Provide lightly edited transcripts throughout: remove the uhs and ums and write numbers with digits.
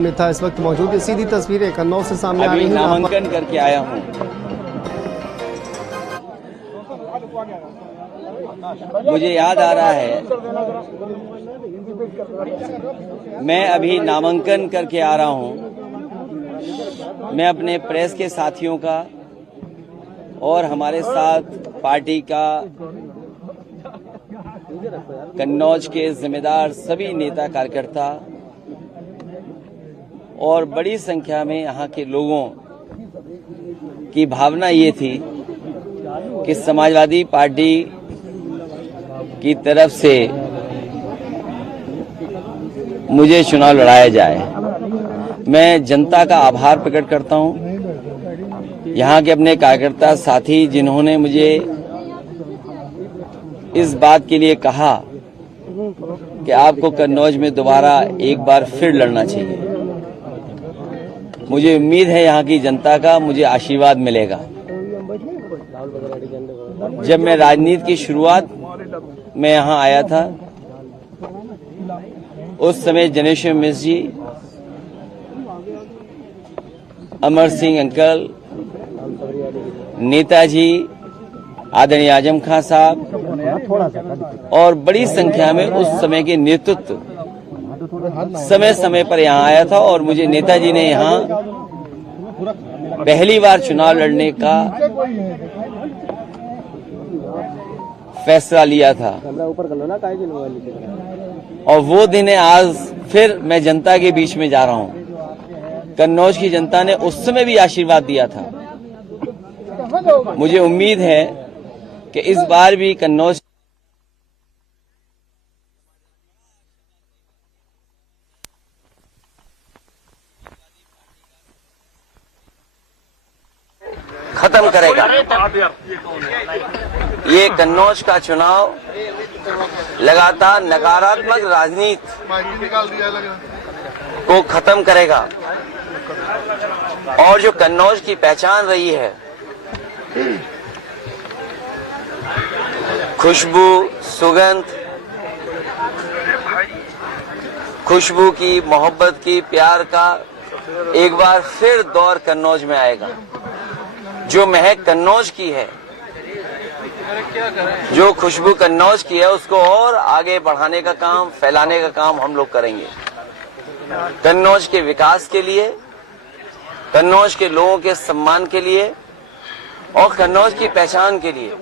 में था इस वक्त मौजूद है। सीधी तस्वीरें कन्नौज से सामने आ रही हैं। नामांकन करके आया हूँ। मुझे याद आ रहा है, मैं अभी नामांकन करके आ रहा हूँ। मैं अपने प्रेस के साथियों का और हमारे साथ पार्टी का कन्नौज के जिम्मेदार सभी नेता कार्यकर्ता और बड़ी संख्या में यहाँ के लोगों की भावना ये थी कि समाजवादी पार्टी की तरफ से मुझे चुनाव लड़ाया जाए। मैं जनता का आभार प्रकट करता हूँ, यहाँ के अपने कार्यकर्ता साथी जिन्होंने मुझे इस बात के लिए कहा कि आपको कन्नौज में दोबारा एक बार फिर लड़ना चाहिए। मुझे उम्मीद है यहाँ की जनता का मुझे आशीर्वाद मिलेगा। जब मैं राजनीति की शुरुआत में यहाँ आया था, उस समय जनेश्वर मिश्र जी, अमर सिंह अंकल, नेताजी आदरणीय आजम खान साहब और बड़ी संख्या में उस समय के नेतृत्व समय समय पर यहाँ आया था और मुझे नेताजी ने यहाँ पहली बार चुनाव लड़ने का फैसला लिया था। और वो दिन है आज फिर मैं जनता के बीच में जा रहा हूँ। कन्नौज की जनता ने उस समय भी आशीर्वाद दिया था। मुझे उम्मीद है कि इस बार भी कन्नौज खत्म करेगा। ये कन्नौज का चुनाव लगातार नकारात्मक राजनीति को खत्म करेगा और जो कन्नौज की पहचान रही है, खुशबू, सुगंध, खुशबू की, मोहब्बत की, प्यार का एक बार फिर दौर कन्नौज में आएगा। जो महक कन्नौज की है, जो खुशबू कन्नौज की है, उसको और आगे बढ़ाने का काम, फैलाने का काम हम लोग करेंगे। कन्नौज के विकास के लिए, कन्नौज के लोगों के सम्मान के लिए और कन्नौज की पहचान के लिए,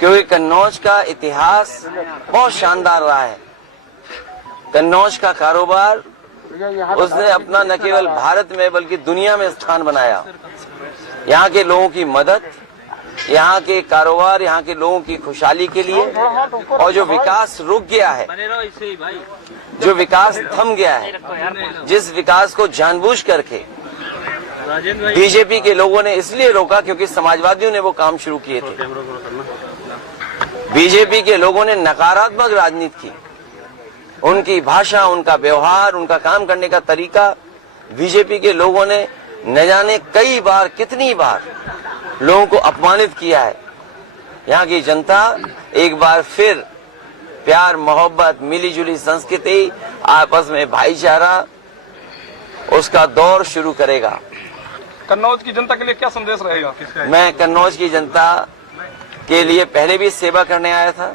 क्योंकि कन्नौज का इतिहास बहुत शानदार रहा है। कन्नौज का कारोबार उसने अपना न केवल भारत में बल्कि दुनिया में स्थान बनाया। यहाँ के लोगों की मदद, यहाँ के कारोबार, यहाँ के लोगों की खुशहाली के लिए, और जो विकास रुक गया है, जो विकास थम गया है, जिस विकास को जानबूझ करके बीजेपी के लोगों ने इसलिए रोका क्योंकि समाजवादियों ने वो काम शुरू किए थे। बीजेपी के लोगों ने नकारात्मक राजनीति की। उनकी भाषा, उनका व्यवहार, उनका काम करने का तरीका, बीजेपी के लोगों ने न जाने कई बार, कितनी बार लोगों को अपमानित किया है। यहाँ की जनता एक बार फिर प्यार, मोहब्बत, मिलीजुली संस्कृति, आपस में भाईचारा, उसका दौर शुरू करेगा। कन्नौज की जनता के लिए क्या संदेश रहेगा? मैं कन्नौज की जनता के लिए पहले भी सेवा करने आया था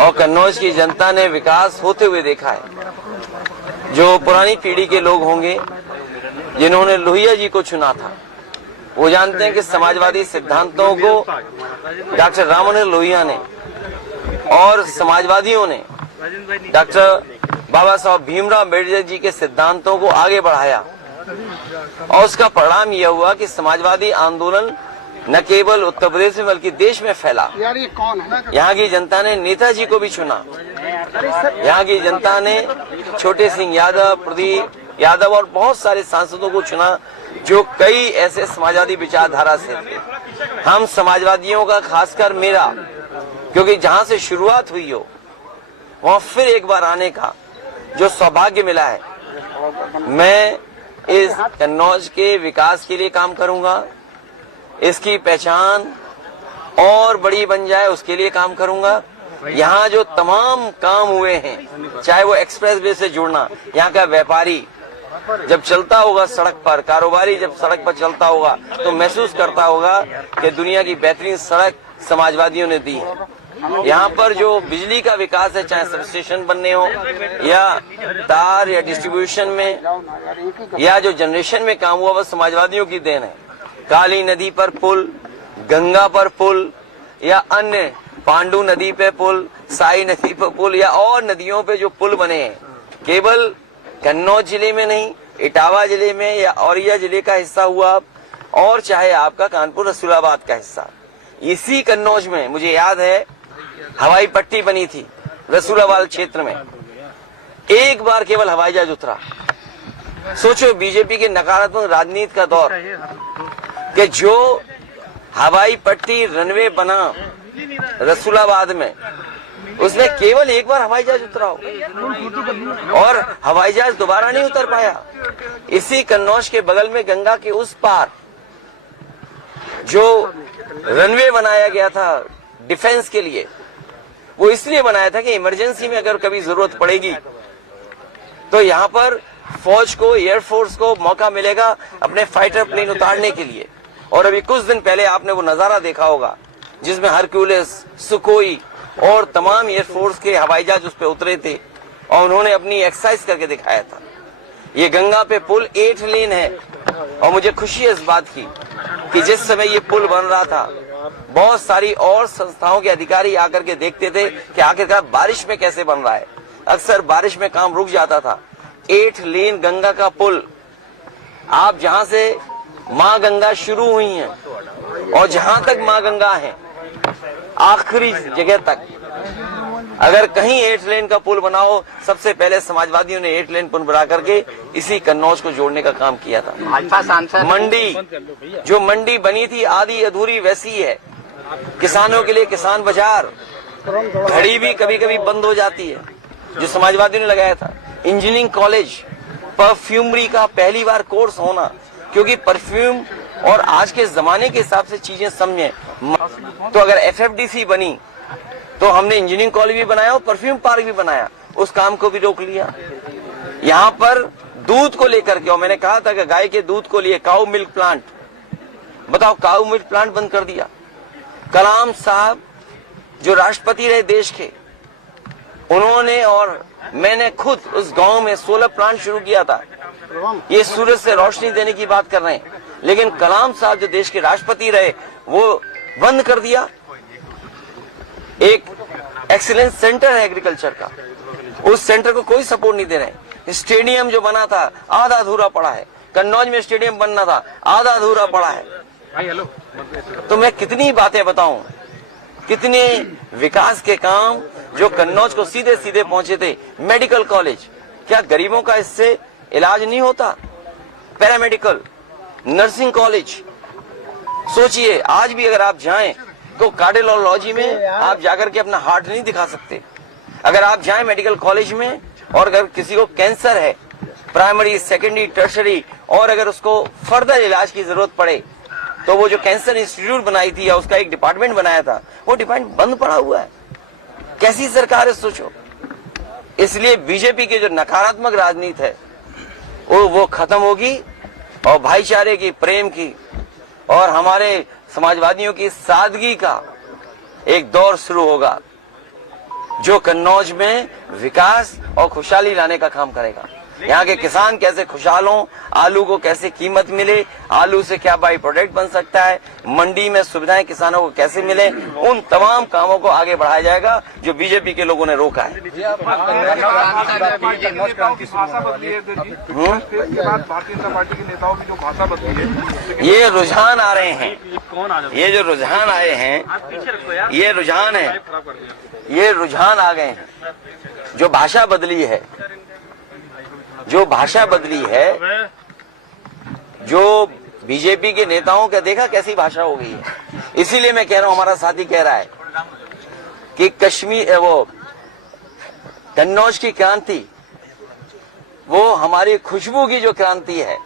और कन्नौज की जनता ने विकास होते हुए देखा है। जो पुरानी पीढ़ी के लोग होंगे जिन्होंने लोहिया जी को चुना था, वो जानते हैं कि समाजवादी सिद्धांतों को डॉक्टर राम मनोहर लोहिया ने और समाजवादियों ने डॉक्टर बाबा साहब भीमराव अम्बेडकर जी के सिद्धांतों को आगे बढ़ाया और उसका परिणाम यह हुआ कि समाजवादी आंदोलन न केवल उत्तर प्रदेश में बल्कि देश में फैला। यहाँ की जनता ने नेताजी को भी चुना। यहाँ की जनता ने छोटे सिंह यादव, प्रदीप यादव और बहुत सारे सांसदों को चुना जो कई ऐसे समाजवादी विचारधारा से थे। हम समाजवादियों का, खासकर मेरा, क्योंकि जहां से शुरुआत हुई हो वहां फिर एक बार आने का जो सौभाग्य मिला है, मैं इस कन्नौज के विकास के लिए काम करूंगा। इसकी पहचान और बड़ी बन जाए उसके लिए काम करूंगा। यहाँ जो तमाम काम हुए हैं, चाहे वो एक्सप्रेस वे से जुड़ना, यहाँ का व्यापारी जब चलता होगा सड़क पर, कारोबारी जब सड़क पर चलता होगा तो महसूस करता होगा कि दुनिया की बेहतरीन सड़क समाजवादियों ने दी है। यहाँ पर जो बिजली का विकास है, चाहे सब स्टेशन बनने हो या तार या डिस्ट्रीब्यूशन में या जो जनरेशन में काम हुआ, वह समाजवादियों की देन है। काली नदी पर पुल, गंगा पर पुल या अन्य पांडु नदी पे पुल, साई नदी पर पुल या और नदियों पे जो पुल बने हैं, केवल कन्नौज जिले में नहीं, इटावा जिले में या औरैया जिले का हिस्सा हुआ और चाहे आपका कानपुर रसूलाबाद का हिस्सा, इसी कन्नौज में मुझे याद है हवाई पट्टी बनी थी रसूलाबाद क्षेत्र में। एक बार केवल हवाई जहाज उतरा। सोचो बीजेपी के नकारात्मक राजनीति का दौर कि जो हवाई पट्टी रनवे बना रसूलाबाद में, उसने केवल एक बार हवाई जहाज उतरा हो और हवाई जहाज दोबारा नहीं उतर पाया। इसी कन्नौज के बगल में गंगा के उस पार जो रनवे बनाया गया था डिफेंस के लिए, वो इसलिए बनाया था कि इमरजेंसी में अगर कभी जरूरत पड़ेगी तो यहाँ पर फौज को, एयरफोर्स को मौका मिलेगा अपने फाइटर प्लेन उतारने के लिए। और अभी कुछ दिन पहले आपने वो नजारा देखा होगा जिसमें हरक्यूलिस, सुकोई और तमाम एयरफोर्स के हवाई जहाज उस पर उतरे थे और उन्होंने अपनी एक्सरसाइज करके दिखाया था। ये गंगा पे पुल 8 लेन है और मुझे खुशी है इस बात की कि जिस समय ये पुल बन रहा था, बहुत सारी और संस्थाओं के अधिकारी आकर के देखते थे कि आखिरकार बारिश में कैसे बन रहा है। अक्सर बारिश में काम रुक जाता था। 8 लेन गंगा का पुल, आप जहां से माँ गंगा शुरू हुई हैं और जहां तक माँ गंगा है आखिरी जगह तक, अगर कहीं 8 लेन का पुल बना हो, सबसे पहले समाजवादियों ने 8 लेन पुल बना करके इसी कन्नौज को जोड़ने का काम किया था। मंडी, जो मंडी बनी थी आधी अधूरी वैसी है। किसानों के लिए किसान बाजार, घड़ी भी कभी कभी बंद हो जाती है, जो समाजवादियों ने लगाया था। इंजीनियरिंग कॉलेज, परफ्यूमरी का पहली बार कोर्स होना, क्योंकि परफ्यूम और आज के जमाने के हिसाब से चीजें समझें। तो अगर FFDC बनी तो हमने इंजीनियरिंग कॉलेज भी बनाया और परफ्यूम पार्क भी बनाया, उस काम को भी रोक लिया। यहाँ पर दूध को लेकर के, और मैंने कहा था कि गाय के दूध को लिए काऊ मिल्क प्लांट, बताओ काऊ मिल्क प्लांट बंद कर दिया। कलाम साहब जो राष्ट्रपति रहे देश के, उन्होंने और मैंने खुद उस गांव में सोलर प्लांट शुरू किया था। ये सूरज से रोशनी देने की बात कर रहे हैं, लेकिन कलाम साहब जो देश के राष्ट्रपति रहे वो बंद कर दिया। एक एक्सीलेंस सेंटर है एग्रीकल्चर का, उस सेंटर को कोई सपोर्ट नहीं दे रहे। स्टेडियम जो बना था आधा अधूरा पड़ा है। कन्नौज में स्टेडियम बनना था, आधा अधूरा पड़ा है। तो मैं कितनी बातें बताऊं, कितने विकास के काम जो कन्नौज को सीधे सीधे पहुंचे थे। मेडिकल कॉलेज, क्या गरीबों का इससे इलाज नहीं होता? पैरामेडिकल, नर्सिंग कॉलेज, सोचिए आज भी अगर आप जाएं तो कार्डियोलॉजी में आप जाकर के अपना हार्ट नहीं दिखा सकते। अगर आप जाएं मेडिकल कॉलेज में और अगर किसी को कैंसर है, प्राइमरी, सेकेंडरी, टर्शरी, और अगर उसको फर्दर इलाज की जरूरत पड़े, तो वो जो कैंसर इंस्टीट्यूट बनाई थी या उसका एक डिपार्टमेंट बनाया था, वो डिपार्टमेंट बंद पड़ा हुआ है। कैसी सरकार है सोचो। इसलिए बीजेपी की जो नकारात्मक राजनीति है वो खत्म होगी और भाईचारे की, प्रेम की और हमारे समाजवादियों की सादगी का एक दौर शुरू होगा, जो कन्नौज में विकास और खुशहाली लाने का काम करेगा। यहाँ के किसान कैसे खुशहाल हों, आलू को कैसे कीमत मिले, आलू से क्या बाई प्रोडक्ट बन सकता है, मंडी में सुविधाएं किसानों को कैसे मिले, उन तमाम कामों को आगे बढ़ाया जाएगा जो बीजेपी के लोगों ने रोका है। भारतीय जनता पार्टी के नेताओं की जो भाषा बदली है, ये रुझान आ रहे हैं, ये जो रुझान आए हैं, ये रुझान है, ये रुझान आ गए हैं। जो भाषा बदली है, जो भाषा बदली है, जो बीजेपी के नेताओं का देखा कैसी भाषा हो गई है। इसीलिए मैं कह रहा हूं, हमारा साथी कह रहा है कि कश्मीर, वो कन्नौज की क्रांति, वो हमारी खुशबू की जो क्रांति है,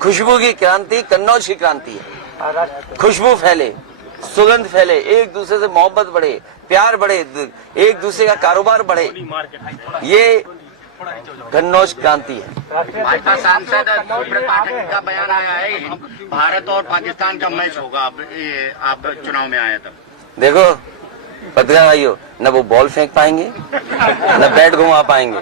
खुशबू की क्रांति कन्नौज की क्रांति है। खुशबू फैले, सुगंध फैले, एक दूसरे से मोहब्बत बढ़े, प्यार बढ़े, एक दूसरे का कारोबार बढ़े, ये कन्नौज क्रांति है। भाजपा सांसद सुब्रत पाठक का बयान आया है, भारत और पाकिस्तान का मैच होगा। आप चुनाव में आए तब देखो पत्रकार भाइयों, न वो बॉल फेंक पाएंगे न बैट घुमा पाएंगे।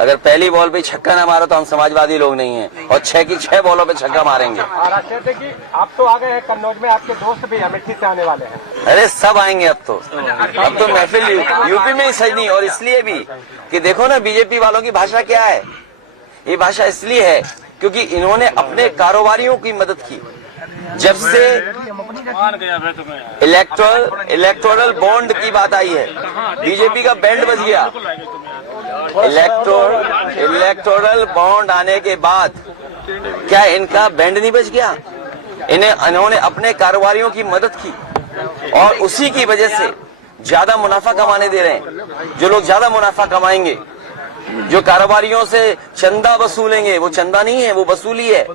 अगर पहली बॉल पे छक्का ना मारो तो हम समाजवादी लोग नहीं हैं, और 6 की 6 बॉलों पे छक्का मारेंगे। आप तो आ गए हैं कन्नौज में, आपके दोस्त भी अमेठी से आने वाले हैं। अरे सब आएंगे अब तो महफिल यूपी में ही सजनी। और इसलिए भी कि देखो ना बीजेपी वालों की भाषा क्या है। ये भाषा इसलिए है क्योंकि इन्होंने अपने कारोबारियों की मदद की। जब से इलेक्टोरल बॉन्ड की बात आई है, बीजेपी का बैंड बज गया। इलेक्टोरल बॉन्ड आने के बाद क्या इनका बैंड नहीं बज गया? इन्होंने अपने कारोबारियों की मदद की और उसी की वजह से ज्यादा मुनाफा कमाने दे रहे हैं। जो लोग ज्यादा मुनाफा कमाएंगे, जो कारोबारियों से चंदा वसूलेंगे, वो चंदा नहीं है, वो वसूली है।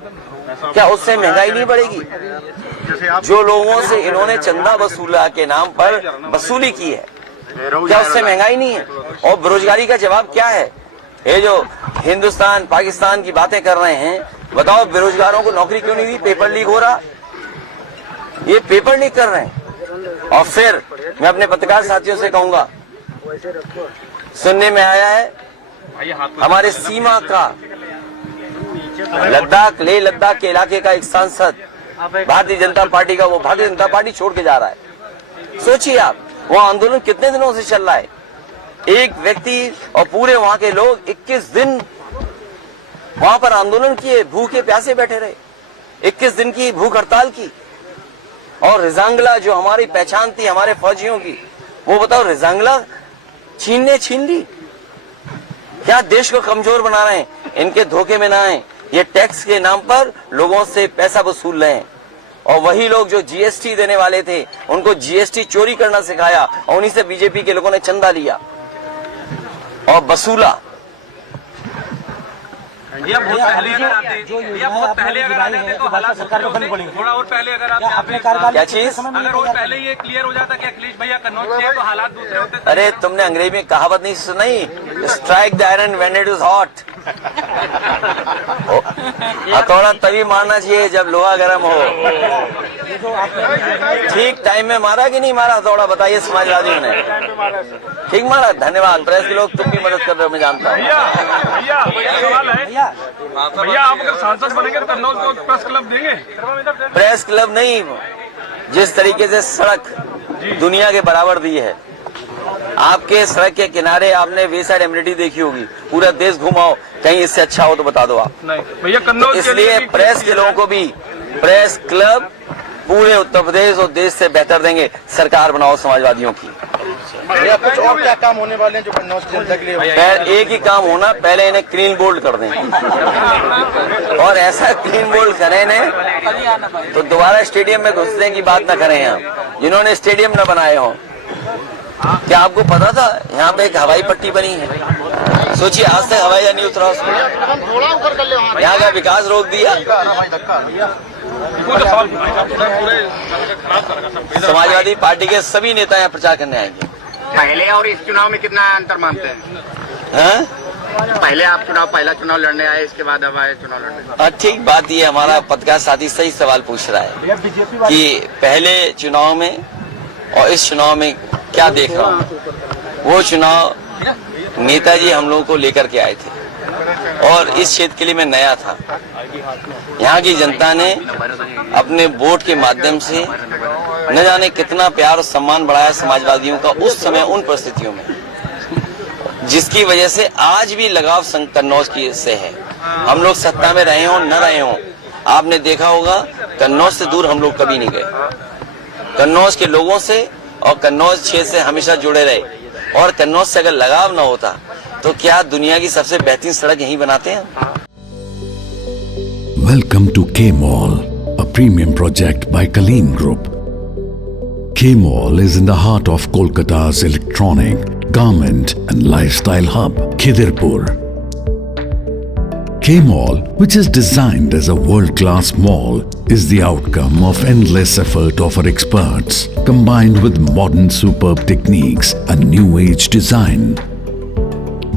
क्या उससे महंगाई नहीं बढ़ेगी? जो लोगों से इन्होंने चंदा वसूला के नाम पर वसूली की है, क्या उससे महंगाई नहीं है? और बेरोजगारी का जवाब क्या है? ये जो हिंदुस्तान पाकिस्तान की बातें कर रहे हैं, बताओ बेरोजगारों को नौकरी क्यों नहीं दी? पेपर लीक हो रहा, ये पेपर लीक कर रहे हैं। और फिर मैं अपने पत्रकार साथियों से कहूंगा, सुनने में आया है हमारे सीमा का लेह लद्दाख के इलाके का एक सांसद भारतीय जनता पार्टी का, वो भारतीय जनता पार्टी छोड़ के जा रहा है। सोचिए आप, वहाँ आंदोलन कितने दिनों से चल रहा है। एक व्यक्ति और पूरे वहाँ के लोग 21 दिन वहाँ पर आंदोलन किए, भूखे प्यासे बैठे रहे, 21 दिन की भूख हड़ताल की। और रिजांगला जो हमारी पहचान थी हमारे फौजियों की, वो बताओ रिजांगला छीन ली। क्या देश को कमजोर बना रहे हैं? इनके धोखे में ना आए। ये टैक्स के नाम पर लोगों से पैसा वसूल रहे हैं, और वही लोग जो जीएसटी देने वाले थे उनको जीएसटी चोरी करना सिखाया, और उन्हीं से बीजेपी के लोगों ने चंदा लिया और वसूला। बहुत पहले अगर आते तो हालात थोड़ा और पहले अगर आप क्या चीज? अगर और पहले ये क्लियर हो जाता कि अखिलेश भैया कन्नौज से, तो हालात दूसरे होते। अरे तुमने अंग्रेजी में कहावत नहीं सुनी? Strike the iron when it is hot. हथौड़ा तभी मारना चाहिए जब लोहा गर्म हो। ठीक टाइम में मारा कि नहीं मारा हथौड़ा? बताइए समाजवादियों ने। ठीक मारा, धन्यवाद। प्रेस के लोग तुम भी मदद कर रहे हो, मैं जानता हूँ। भैया आप अगर सांसद बनेंगे तो कन्नौज को प्रेस क्लब देंगे? प्रेस क्लब नहीं, जिस तरीके से सड़क दुनिया के बराबर दी है, आपके सड़क के किनारे आपने वे साइड एमिनिटी देखी होगी, पूरा देश घुमाओ, कहीं इससे अच्छा हो तो बता दो आप। नहीं भैया कन्नौज, इसलिए प्रेस के लोगों को भी प्रेस क्लब पूरे उत्तर प्रदेश और देश से बेहतर देंगे। सरकार बनाओ समाजवादियों की। भैया कुछ और क्या काम होने वाले हैं जो कन्नौज की जनता के लिए? एक ही काम होना, पहले इन्हें क्लीन बोल्ड कर दें, और ऐसा क्लीन बोल्ड करें ने तो दोबारा स्टेडियम में घुसने की बात न करें। हम जिन्होंने स्टेडियम न बनाए हो, क्या आपको पता था यहाँ पे एक हवाई पट्टी बनी है? सोचिए, आज तक हवाई जहाज नहीं उतरा उसमें, यहाँ का विकास रोक दिया। समाजवादी पार्टी के सभी नेता यहाँ प्रचार करने आएंगे। पहले और इस चुनाव में कितना अंतर मानते हैं? पहले आप पहला चुनाव लड़ने आए, इसके बाद अब आए चुनाव लड़ने। ठीक बात ये, हमारा पत्रकार साथी सही सवाल पूछ रहा है कि पहले चुनाव में और इस चुनाव में क्या देख रहा हूँ। वो चुनाव नेताजी हम लोगों को लेकर के आए थे, और इस क्षेत्र के लिए मैं नया था। यहाँ की जनता ने अपने वोट के माध्यम से न जाने कितना प्यार और सम्मान बढ़ाया समाजवादियों का उस समय उन परिस्थितियों में, जिसकी वजह से आज भी लगाव कन्नौज की से है। हम लोग सत्ता में रहे हों न रहे हों, आपने देखा होगा कन्नौज से दूर हम लोग कभी नहीं गए। कन्नौज के लोगों से और कन्नौज क्षेत्र से हमेशा जुड़े रहे, और कन्नौज से अगर लगाव न होता तो क्या दुनिया की सबसे बेहतरीन सड़क यहीं बनाते हैं? Welcome to K-Mall, a premium project by Kaleen Group. K-Mall is in the heart of Kolkata's electronic, garment and lifestyle hub, Khidirpur. K-Mall, which is designed as a world-class mall, is the outcome of endless effort of our experts, combined with modern superb techniques and new age design.